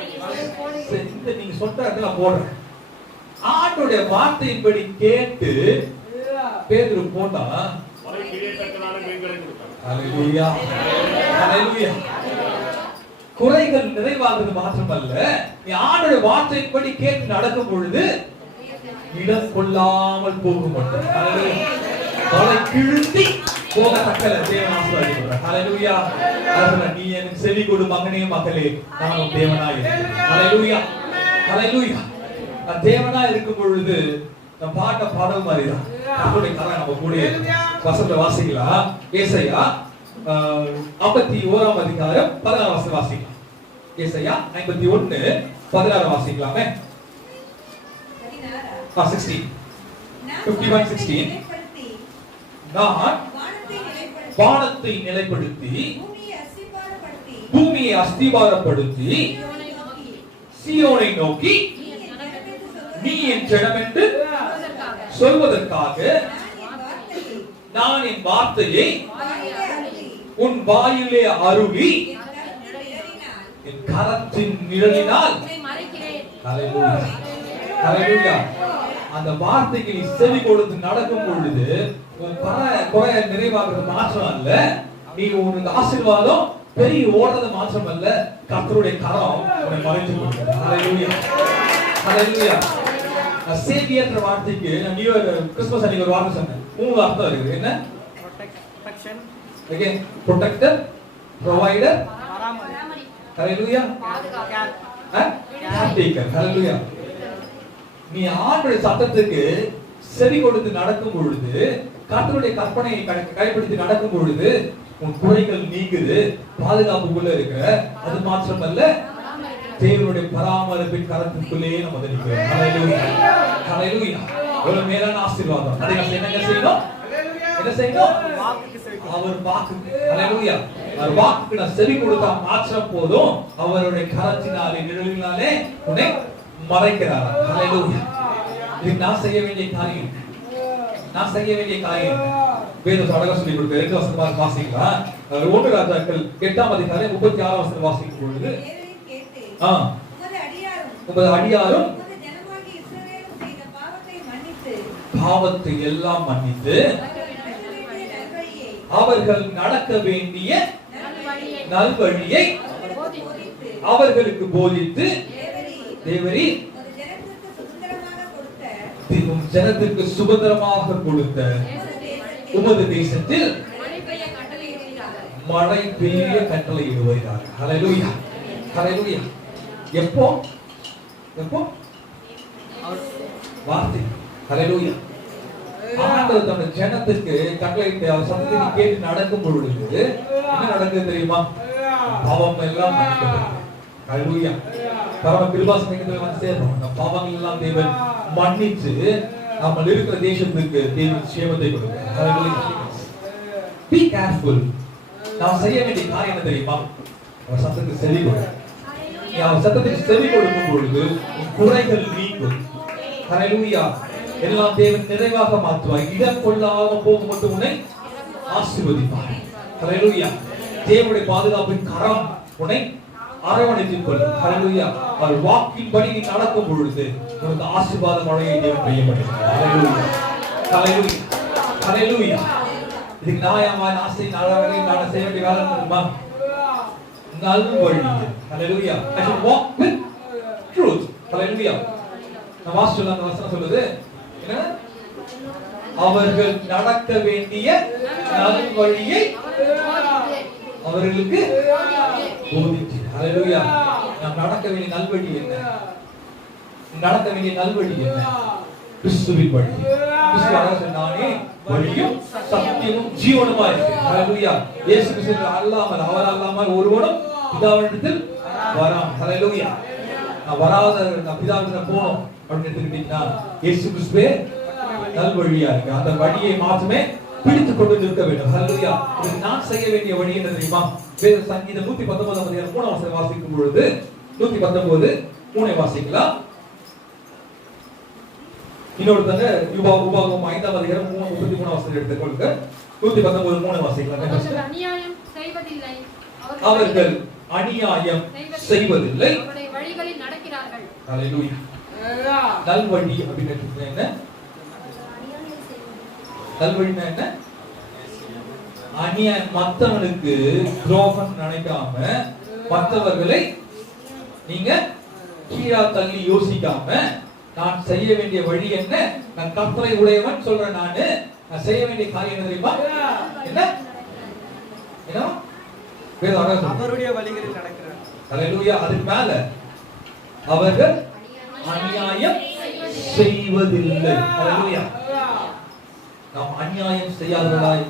நீங்க சொல்ற இடத்துல போடுறேன். ஆண்டோடைய வார்த்தையின்படி கேட்டு பேதுரு போனா, ஹalleluya, ஹalleluya. குறைகள் நிறைவாகிறது மாத்திரமல்ல, நீ ஆண்டோடைய வார்த்தையின்படி கேட்டு நடக்கும் பொழுது இடம் கொள்ளாமல் போகும் மட்டும். ஹalleluya. அவளை கிழித்தி போகத்தக்கல தேவன் ஆசீர்வதிக்கிறார். ஹalleluya. அதனால நீ எனக்கு செவி கொடு மகனே மகளே, நானும் தேவனாய் இருக்கிறேன். ஹalleluya, ஹalleluya. நான் தேவனாய் இருக்கும் பொழுது நான் பாட்ட பாடல் மாதிரி தான். நம்முடைய கதை நம்ம கூட வசனத்தை வாசிக்கலாம். ஏசாயா 51ஆம் அதிகாரம் 16ஆம் வசனம் வாசிக்கலாம். ஏசாயா 51:16 வாசிக்கலாமே. 16 51:16. நான் வானத்தை நிலைப்படுத்தி பூமியை அஸ்திபாரப்படுத்தி சீயோனை நோக்கி நீ என் ஜனம் என்று சொல்வதற்காக நான் என் வார்த்தையை உன் வாயிலே அருளி என் கரத்தின் நிழலினால் ஹalleluya, ஹalleluya. அந்த வார்த்தைக்கு நீ செவி கொடுத்து நடக்கும் பொழுது உன் குறை நிறைவாகிறது மாற்றம் அல்ல, நீ உனக்கு ஆசீர்வாதம் பெரிய ஓடுறது மாற்றம் அல்ல, கர்த்தருடைய கரம் உன்னை மறைத்து கொள்கிறது. ஹalleluya, ஹalleluya. சேவியர்ன்ற வார்த்தைக்கு நான் நியூ இயர் கிறிஸ்மஸ் அன்னைக்கு ஒரு வார்த்தை சொன்னேன். 3 அர்த்தம் இருக்கு. என்ன? ப்ரொடெக்ஷன், ஓகே, ப்ரொடெக்டர், ப்ரொவைடர், பராமரி, ஹalleluya, பாதுகாப்பு, கேர்டேக்கர். ஹalleluya. நீ ஆண்டவருடைய சத்தத்துக்கு செவி கொடுத்து நடக்கும் பொழுது, கர்த்தருடைய கற்பனையை கடைபிடித்து நடக்கும் பொழுது உன் குறைகள் நீங்குது, பாதுகாப்புக்குள்ள இருக்கிற. அது மாத்திரமல்ல, தேவனுடைய பராமரிப்பின் கரத்துக்குள்ளே நம்ம நிற்கிறோம். ஹalleluya, ஹalleluya. ஒரு மேலான ஆசீர்வாதம். அதை நம்ம என்ன செய்யணும்? என்ன செய்யணும்? அவர் வாக்குக்கு, ஹalleluya, அவர் வாக்குக்கு நான் செவி கொடுத்தா மாத்திரம் போதும், அவருடைய கரத்தினாலே நிழலினாலே உன்னை மறைக்கிறார். ஹalleluya. இது நான் செய்ய வேண்டிய காரியம், நான் செய்ய வேண்டிய காரியம். வேதம் அழகா சொல்லி கொடுத்து 2 வசனம் வாசிக்கலாம். 1 ராஜாக்கள் 8ஆம் அதிகாரம் 36ஆம் வசனம் வாசிக்கும் பொழுது, உமது அடியாரும் பாவத்தை எல்லாம் மன்னித்து அவர்கள் நடக்க வேண்டிய நல்வழியை அவர்களுக்கு போதித்து தேவரீர் ஜனத்திற்கு சுதந்திரமாக கொடுத்த உமது தேசத்தில் மழை பெய்ய கட்டளையிடுவார். ஹalleluya, ஹalleluya. எப்போ எப்போ வார்த்தை, ஹalleluya. ஆண்டவர் தன்னுடைய ஜனத்துக்கு கட்டளையிட்டு அவர் சத்தத்தை கேட்டு நடக்கும் பொழுது என்ன நடக்குது தெரியுமா? பாவம் எல்லாம் மன்னிக்கப்படும். ஹல்லேலூயா. பரம கிருபாசனத்தில் வந்து சேர்றோம். நம்ம பாவங்கள் எல்லாம் தேவன் மன்னிச்சு நம்ம இருக்கிற தேசத்துக்கு தேவன் சேமத்தை கொடுக்கிறார். ஹல்லேலூயா. Be careful. நாம் செய்ய வேண்டிய காரியம் என்ன தெரியுமா? அவர் சத்தத்துக்கு செவி கொடு. நீ அவர் சத்தத்துக்கு செவி கொடுக்கும் பொழுது குறைகள் நீங்கும். ஹல்லேலூயா. எல்லாம் தேவன் நிறைவாக மாற்றுவார். இடம் கொள்ளாம போக மட்டும் உன்னை ஆசீர்வதிப்பார். ஹல்லேலூயா. தேவனுடைய பாதுகாப்பின் கரம் உன்னை அரவணைத்துக் கொள்ளும். ஹல்லேலூயா. அவர் வாக்கின்படி நீ நடக்கும் பொழுது உனக்கு ஆசீர்வாத மழையை தேவன் பெய்ய பண்ணுகிறார். ஹல்லேலூயா. ஹல்லேலூயா. ஹல்லேலூயா. இதுக்கு நியாயமான ஆசை நாளாக நான் செய்ய வேண்டிய வேலை தெரியுமா? நல்வழி. ஹல்லேலூயா. I should walk with truth. ஹல்லேலூயா. நான் வாசிச்சல அந்த வசனம் சொல்லுது என்ன? அவர்கள் நடக்க வேண்டிய நல்வழியை அவர்களுக்கு போதித்து. ஹல்லேலூயா. நாம் நடக்க வேண்டிய நல்வழி என்ன? நடக்க வேண்டிய நல்வழி என்ன? கிறிஸ்துவின் வழி. கிறிஸ்து நானே வழியும் சத்தியமும் ஜீவனுமா இருக்கிறேன். ஹல்லேலூயா. இயேசு கிறிஸ்து அல்லாமல் அவர் அல்லாமல் ஒருவனும் பிதாவிடத்தில் வரான். ஹல்லேலூயா. நான் வராத நான் பிதாவிடத்தில் போனோம் அப்படின்னு எடுத்துக்கிட்டீங்கன்னா இயேசு கிறிஸ்துவே நல்வழியா இருக்கு. அந்த வழியை மாற்றமே பிடித்துக் கொண்டு நிற்க வேண்டும். ஹல்லேலூயா. நான் செய்ய வேண்டிய வழி என்ன தெரியுமா? வேத சங்கீதம் 119 அதிகாரம் 3 வசனம் வாசிக்கும் பொழுது 119 3 வாசிக்கலாம். இன்னொருத்தங்க உபாகமம் 5ஆம் அதிகாரம் 33 வசனம் எடுத்துக்கொள்ளுங்க. 119 3 வாசிக்கலாம். அவர்கள் அநியாயம் செய்வதில்லை. அவர்கள் அநியாயம் செய்வதில்லை. அவருடைய வழிகளில் நடக்கிறார்கள். ஹல்லேலூயா. நல்வழி அப்படிங்கிறது என்ன? நல்வழினா என்ன? அநியாயம் மத்தவனுக்கு துரோகம் நினைக்காம மற்றவர்களை நீங்க கீழா தள்ளி யோசிக்காம நான் செய்ய வேண்டிய வழி என்ன? நான் கர்த்தரை உடையவன் சொல்றேன். நான் செய்ய வேண்டிய காரியம் என்ன தெரியுமா? என்ன என்ன? அவருடைய வழிகளில் நடக்கிறார். ஹல்லேலூயா. அதுக்கு மேல அவர்கள் அநியாயம் செய்வதில்லை. ஹல்லேலூயா. நாம் அநியாயம் செய்யாதவர்களாய்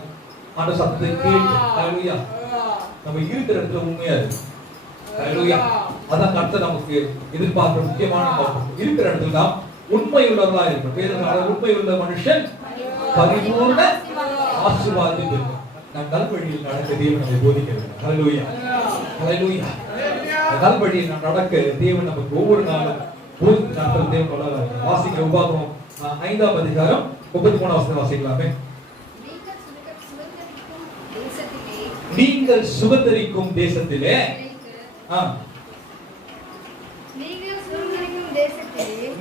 ஆண்டவர் சத்தத்தை கேட்டு ஹல்லேலூயா நம்ம இருக்கிற இடத்துல உண்மையா இருக்கு. ஹல்லேலூயா. அதான் கர்த்தர் நமக்கு எதிர்பார்க்கிற முக்கியமான நோக்கம். இருக்கிற இடத்துல நாம் உண்மை உள்ளவர்களா இருக்கணும். பேசுகிற உண்மை உள்ள மனுஷன் பரிபூர்ண ஆசீர்வாதத்தை பெறுவார். நாம் நல்வழியில் நடக்க தேவன் நம்மை போதிக்க வேண்டும். ஹல்லேலூயா. ஹல்லேலூயா. நல்வழியில் நாம் நடக்க தேவன் நமக்கு ஒவ்வொரு நாளும் போதித்த நாட்கள் தேவன் கொள்ளாத வாசிக்கிற உபாகமம் 5ஆம் அதிகாரம் 33 வசனம் வாசிக்கலாமே. நீங்கள் சுதந்தரிக்கும் தேசத்திலே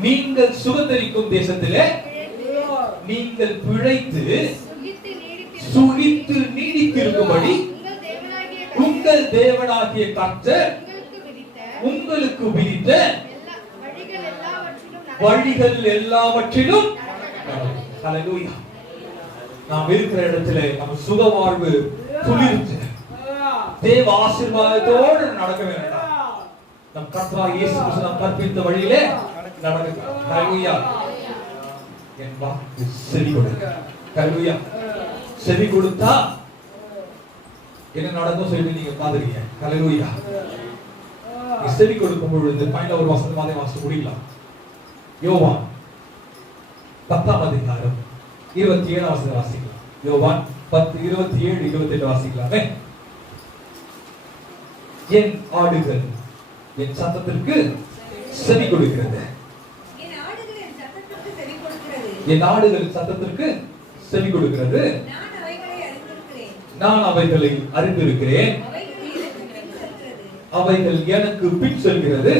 நீங்கள் சுதந்தரிக்கும் தேசத்திலே நீங்கள் பிழைத்து சுகித்து நீடித்திருக்கும்படி உங்கள் தேவனாகிய கர்த்தர் உங்களுக்கு விதித்த வழிகள் எல்லாவற்றிலும் ஹல்லேலூயா. நாம் இருக்கிற இடத்துல நம்ம சுக வாழ்வு துளிர்த்து தேவ ஆசீர்வாதத்தோடு நடக்க வேண்டாம். நம் கர்த்தராகிய இயேசு கிறிஸ்து நாம் கற்பித்த வழியிலே நடக்க. ஹல்லேலூயா. என் வாக்கு செவி கொடுங்க. ஹல்லேலூயா. செவி கொடுத்தா என்ன நடக்கும் சொல்லி நீங்க பாக்குறீங்க. ஹல்லேலூயா. செவி கொடுக்கும் பொழுது பயண ஒரு வசனமாக வாசித்து முடிக்கலாம். யோவான் 10ஆம் அதிகாரம் 27 வசனம் வாசிக்கலாம். யோவான் 10 27 28 வாசிக்கலாமே. என் ஆடுகள் என் சத்தத்திற்கு செவி கொடுக்கிறது. என் ஆடுகள் என் சத்தத்திற்கு செவி கொடுக்கிறது. என் ஆடுகள் சத்தத்திற்கு செவி கொடுக்கிறது. நான் அவைகளை அறிந்திருக்கிறேன். அவைகள் எனக்கு பின் செல்கிறது.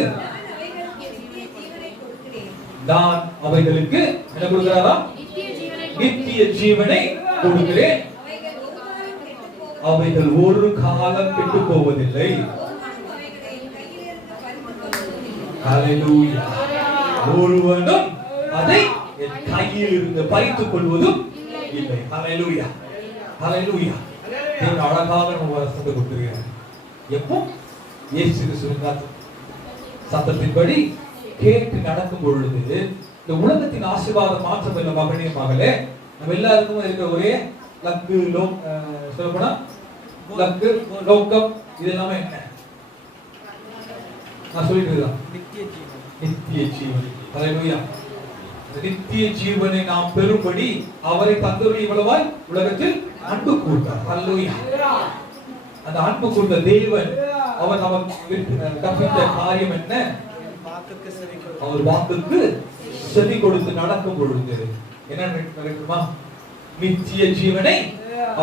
நான் அவைகளுக்கு என்ன கொடுக்கிறாரா? நித்திய ஜீவனை கொடுக்கிறேன். அவைகள் ஒரு காலம் கெட்டு போவதில்லை. ஹல்லேலூயா. ஒருவனும் அதை என் கையில் இருந்து பறித்துக் கொள்வதும் இல்லை. ஹல்லேலூயா. ஹல்லேலூயா. தேவன் அழகாக நம்ம வசனத்தை கொடுத்திருக்கிறார். எப்போ இயேசு கிறிஸ்துவின் சத்தத்தின்படி கேட்டு நடக்கும் பொழுது இந்த உலகத்தின் ஆசீர்வாத மாற்றம் இல்லை மகனே மகளே. நம்ம எல்லாருக்கும் இருக்கிற ஒரே லக்கு சொல்லப்போனா லக்கு லோகம் இது எல்லாமே என்ன நான் சொல்லிட்டு இருக்கேன் நித்திய ஜீவன். ஹல்லேலூயா. நித்திய ஜீவனை நாம் பெறும்படி அவரை தந்தவரை இவ்வளவாய் உலகத்தில் அன்பு கூர்ந்தார். ஹல்லேலூயா. அந்த அன்பு கூர்ந்த தேவன் அவர் நமக்கு கற்பித்த காரியம் என்ன? அவர் வாக்குக்கு செவி கொடுத்து நடக்கும் பொழுது என்ன நடக்குமா? நித்திய ஜீவனை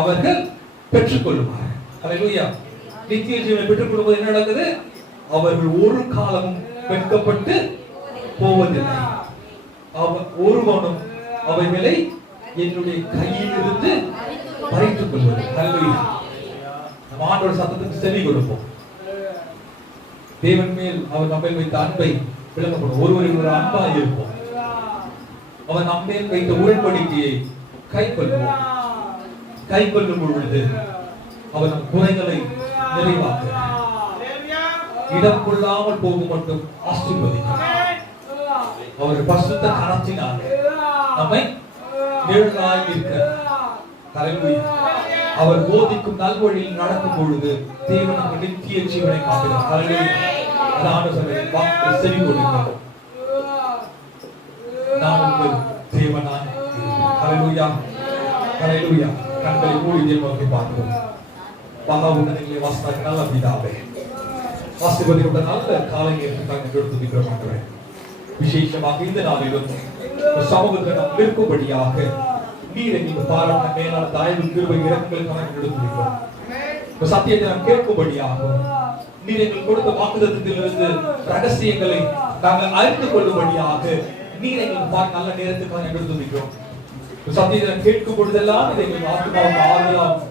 அவர்கள் பெற்றுக்கொள்வார். ஹல்லேலூயா. நித்திய ஜீவனை பெற்றுக்கொள்ளும்போது என்ன நடக்குது? அவர்கள் ஒரு காலமும் வெட்கப்பட்டு போவதில்லை. ஒருவனும் அவைகளை என்னுடைய கையில் இருந்து பறித்துக் கொள்வது. ஹல்லேலூயா. நம்ம ஆண்டவர் சத்தத்துக்கு செவி கொடுப்போம். தேவன் மேல் அவர் நம்ம வைத்த அன்பை விளங்கப்படும். ஒருவரில் ஒரு அன்பாய் இருப்போம். அவர் நம்ம மேல் வைத்த உடன்படிக்கையை கை கொள்ளும் பொழுது அவர் நம் குறைகளை நிறைவாக்குகிறார். இடம் கொள்ளாமல் போகும் மட்டும் ஆசீர்வதிக்கிறார். அவர் பரிசுத்த கரத்தினால் நம்மை நிழலாய் இருக்கிறார். ஹல்லேலூயா. அவர் போதிக்கும் நல்வழியில் நடக்கும் பொழுது தேவன் நமக்கு நித்திய ஜீவனை காட்டுகிறார். ஹல்லேலூயா. அதான் சொல்றேன், வாக்கு செவி கொடுங்கள். நான் உங்கள் தேவனாய் இருக்கிறேன். ஹல்லேலூயா. ஹல்லேலூயா. கண்களை மூடி தேவனை பார்ப்போம். பாபா உடனே வாசனாக நல்ல பிதாவே, ஆசீர்வதிக்கப்பட்ட நல்ல காலை நேரத்துக்காக எடுத்து நிற்கிறோம். விசேஷமாக இந்த நாளிலும் சமூகத்தில் நாம் நிற்கும்படியாக நீர் எங்களுக்கு பாராட்ட மேலான தயவு கிருபை இரக்கங்களுக்காக எடுத்து நிற்கிறோம். சத்தியத்தை நாம் கேட்கும்படியாகவும் நீர் எங்களுக்கு கொடுத்த வாக்குத்தத்தத்திலிருந்து ரகசியங்களை நாங்கள் அறிந்து கொள்ளும்படியாக நீர் எங்களுக்கு நல்ல நேரத்துக்காக எடுத்து நிற்கிறோம். சத்தியத்தை கேட்கும் பொழுதெல்லாம் இதை எங்களுக்கு ஆத்மாவுக்கு ஆறுதலாகும்,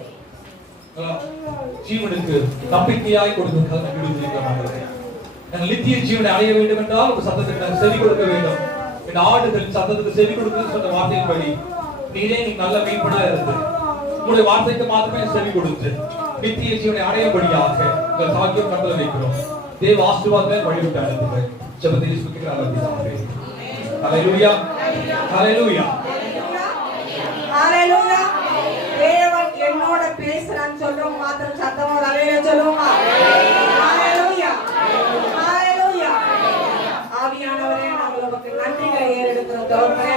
ஜீவனுக்கு நம்பிக்கையாய் கொடுக்கிறதுக்காக நாங்கள் எடுத்து நிற்கிறோம். நாங்கள் நித்திய ஜீவனை அடைய வேண்டும் என்றால் ஒரு சத்தத்துக்கு நாங்கள் செவி கொடுக்க வேண்டும். என் ஆடுகள் சத்தத்துக்கு செவி கொடுக்கிறது சொன்ன வார்த்தையின்படி நீரே நீ நல்ல மீன்படா இருந்து உங்களுடைய வார்த்தைக்கு மாத்திரமே செவி கொடுத்து நித்திய ஜீவனை அடையபடியாக உங்கள் சாக்கியம் கட்டளை வைக்கிறோம். தேவ ஆசீர்வாதமே வழிவிட்டு அனுப்புங்க. ஜெபத்தை சுத்திக்கிற ஆரம்பித்தாங்க. ஹல்லேலூயா. ஹல்லேலூயா. ஹல்லேலூயா. தேவன் என்னோட பேசுறான்னு சொல்றோம் மாத்திரம் சத்தமோட ஹல்லேலூயா சொல்லுமா? ஹல்லேலூயா. ஹல்லேலூயா. ஆவியானவரே, நாங்கள் உமக்கு நன்றிகளை ஏறெடுக்கிறோம். தோழரே,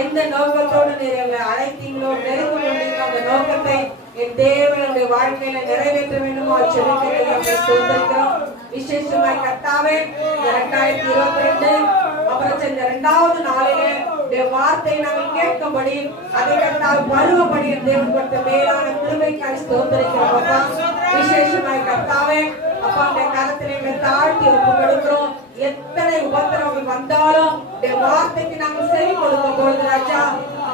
எந்த நோக்கத்தோடு நீர் எங்களை அழைத்தீங்களோ நிறைவு கொண்டீங்களோ அந்த நோக்கத்தை என் தேவனுடைய வாழ்க்கையில நிறைவேற்ற வேண்டுமோ சொல்லிக்கிறோம். விசேஷமாய் கர்த்தாவே, 2022 அப்புறம் சென்ற 2வது நாளிலே வார்த்தை நாங்கள் கேட்கும்படி அதை கர்த்தாவை பருவப்படி என் தேவன் கொடுத்த மேலான கிருபைக்காக ஸ்தோத்திரிக்கிறோம். அப்பா, விசேஷமாய் கர்த்தாவே, அப்பா அந்த கரத்திலே எங்களை தாழ்த்தி ஒப்பு கொடுக்கிறோம். எத்தனை உபத்திரவங்கள் வந்தாலும் வார்த்தைக்கு நாங்கள் செவி கொடுக்க பொழுது ராஜா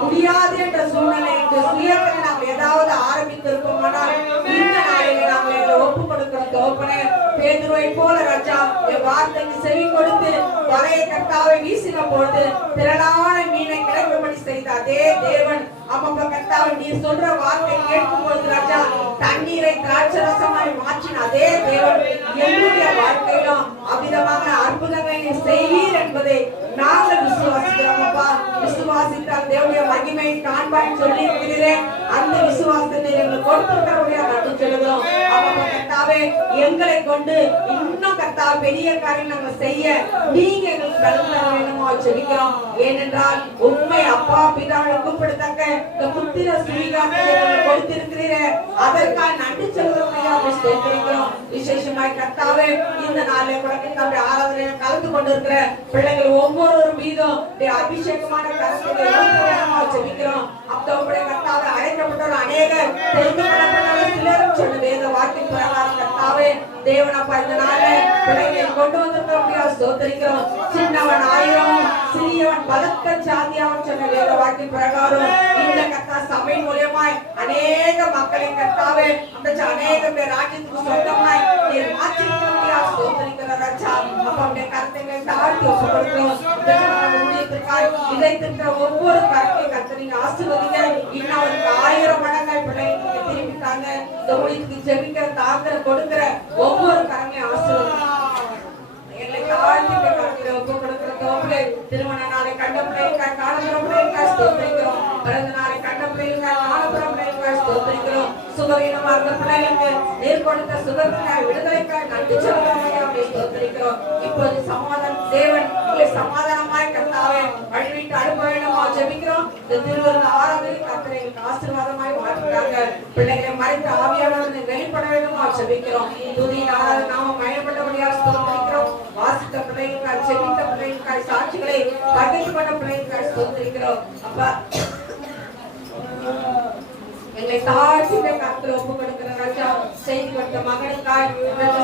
முடியாது என்ற சூழ்நிலை இந்த சுயத்தில் நாங்கள் ஏதாவது ஆரம்பித்திருப்போமானால் இந்த நாளில் நாங்கள் எங்களை ஒப்பு கொடுக்கிற தோப்பனே பேதுருவை போல ராஜா வார்த்தைக்கு செவி கொடுத்து வலையை கர்த்தாவை வீசின பொழுது திரளான மீனை கிடைக்கும்படி செய்த அதே தேவன் அப்பப்ப கர்த்தாவை நீர் சொல்ற வார்த்தை கேட்கும் பொழுது ராஜா தண்ணீரை திராட்சரசமாய் மாற்றின அதே தேவன் என்னுடைய வாழ்க்கையிலும் அவ்விதமான அற்புதங்களை நீர் செய்வீர் என்பதை நாங்கள் விசுவாசிக்கிறோம். அப்பா, விசுவாசித்தால் தேவனுடைய மகிமையை காண்பாய் சொல்லி இருக்கிறேன். அந்த விசுவாசத்தை எங்களுக்கு கொடுத்திருக்கிறவர்களே நன்றி சொல்லுகிறோம். அப்பப்ப கர்த்தாவே, எங்களை கொண்டு இன்னும் கர்த்தாவே பெரிய காரியம் நாங்கள் செய்ய நீங்க எங்களுக்கு பலன் தர வேண்டுமோ சொல்லிக்கிறோம். ஏனென்றால் உண்மை அப்பா பிதாவை கூப்பிடத்தக்க இந்த புத்திர சுவிகாரத்தை கொடுத்திருக்கிறீரே, அதற்காக நன்றி சொல்லுகிறோம். விசேஷமாய் கர்த்தாவே, இந்த நாளில் கூட நம்முடைய ஆராதனையில் கலந்து கொண்டிருக்கிற பிள்ளைகள் ஒவ்வொரு மீதும் அபிஷேகமான கருத்தை ஜெபிக்கிறோம். அப்படி கர்த்தாவே, அழைக்கப்பட்டவர் அநேகர் தெரிந்து கொள்ளப்பட்டவர் சிலரும் சொன்ன வேத வாக்கின் பிரகாரம் கர்த்தாவே தேவன் அப்பா இந்த நாளை பிள்ளைகளை கொண்டு வந்திருக்கிறோம். ஸ்தோத்திரிக்கிறோம். சின்னவன் 1000 சிறியவன் பலத்த சாதியாவன் சொன்ன வேத வாக்கின் பிரகாரம் இந்த கர்த்தா சபை மூலமாய் அநேக மக்களை கர்த்தாவே அந்த அநேக பேர் ராஜ்யத்துக்கு சொந்தமாய் நீர் மாற்றிருக்கிறோம். ஸ்தோத்திரிக்கிறோம் ராஜா. அப்பா உடைய கருத்தை தாழ்த்தி ஒப்பு கொடுக்கிறோம். ஊழியத்திற்காய் இதைத்திருக்கிற ஒவ்வொரு கருத்தையும் கர்த்தர் நீங்க ஆசீர்வதிங்க. இன்னும் அவருக்கு 1000 மடங்காய் பிள்ளைங்க திரும்பிட்டாங்க. இந்த ஊழியத்துக்கு ஜெபிக்கிற தாக்குற கொடுக்கிற ஒவ்வொரு கரங்களையும் ஆசீர்வதிங்க. என்னை தாழ்த்தி கருத்துல ஒப்பு கொடுக்கிற தோப்பிலே திருமண நாளை கண்ட பிள்ளைக்காய் காலப்புற பிள்ளைக்காய் ஸ்தோத்திரிக்கிறோம். பிறந்த நாளை பலவீனமா இருந்த பிள்ளைகளுக்கு நீர் கொடுத்த சுகத்திற்காய் விடுதலைக்காய் நன்றி சொல்கிறோம் ஐயா. உம்மை ஸ்தோத்திரிக்கிறோம். இப்போது சமாதான தேவன் உங்களை சமாதானமாய் கர்த்தாவே வழிவிட்டு அனுப்ப வேண்டுமா ஜெபிக்கிறோம். இந்த திருவிருந்து ஆராதனை கர்த்தருக்கு ஆசீர்வாதமாய் மாற்றுகிறாங்க. பிள்ளைகளை மறைத்து ஆவியானவர்கள் வெளிப்பட வேண்டுமா ஜெபிக்கிறோம். துதியின் ஆராதனை நாமம் மயப்பட்டபடியா ஸ்தோத்திரிக்கிறோம். வாசித்த பிள்ளைகளுக்காய் ஜெபித்த பிள்ளைகளுக்காய் சாட்சிகளை பகிர்ந்து கொண்ட பிள்ளைகளுக்காய் ஸ்தோத்திரிக்கிறோம். அப்பா எங்களை தாழ்த்தி கர்த்தர் ஒப்பு கொடுக்கிற ராஜா செய்தி கொடுத்த மகனுக்காய்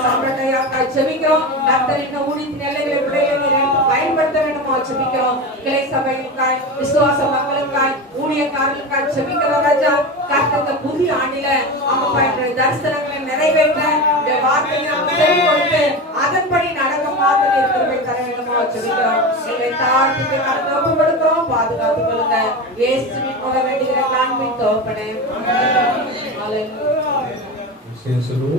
சம்பட்டையாக்காய் ஜெபிக்கிறோம். கர்த்தர் இன்னும் ஊழியத்தின் எல்லைகளை பிள்ளைகளை பயன்படுத்த வேண்டுமா ஜெபிக்கிறோம். கிளை சபைகளுக்காய் விசுவாச மக்களுக்காய் ஊழியக்காரர்களுக்காய் ஜெபிக்கிற ராஜா கர்த்தர் புதிய ஆண்டில அவங்க தரிசனங்களை நிறைவேற்ற இந்த வார்த்தையை செவி கொடுத்து அதன்படி நடக்க மாதிரி இருக்கிறவை தர வேண்டுமா ஜெபிக்கிறோம். எங்களை தாழ்த்தி கர்த்தர் ஒப்பு கொடுக்கிறோம். பாதுகாத்து கொள்ளுங்க. இயேசுவின் மூலம் வேண்டுகிற காண்பின் தோப்பனே. Senhor,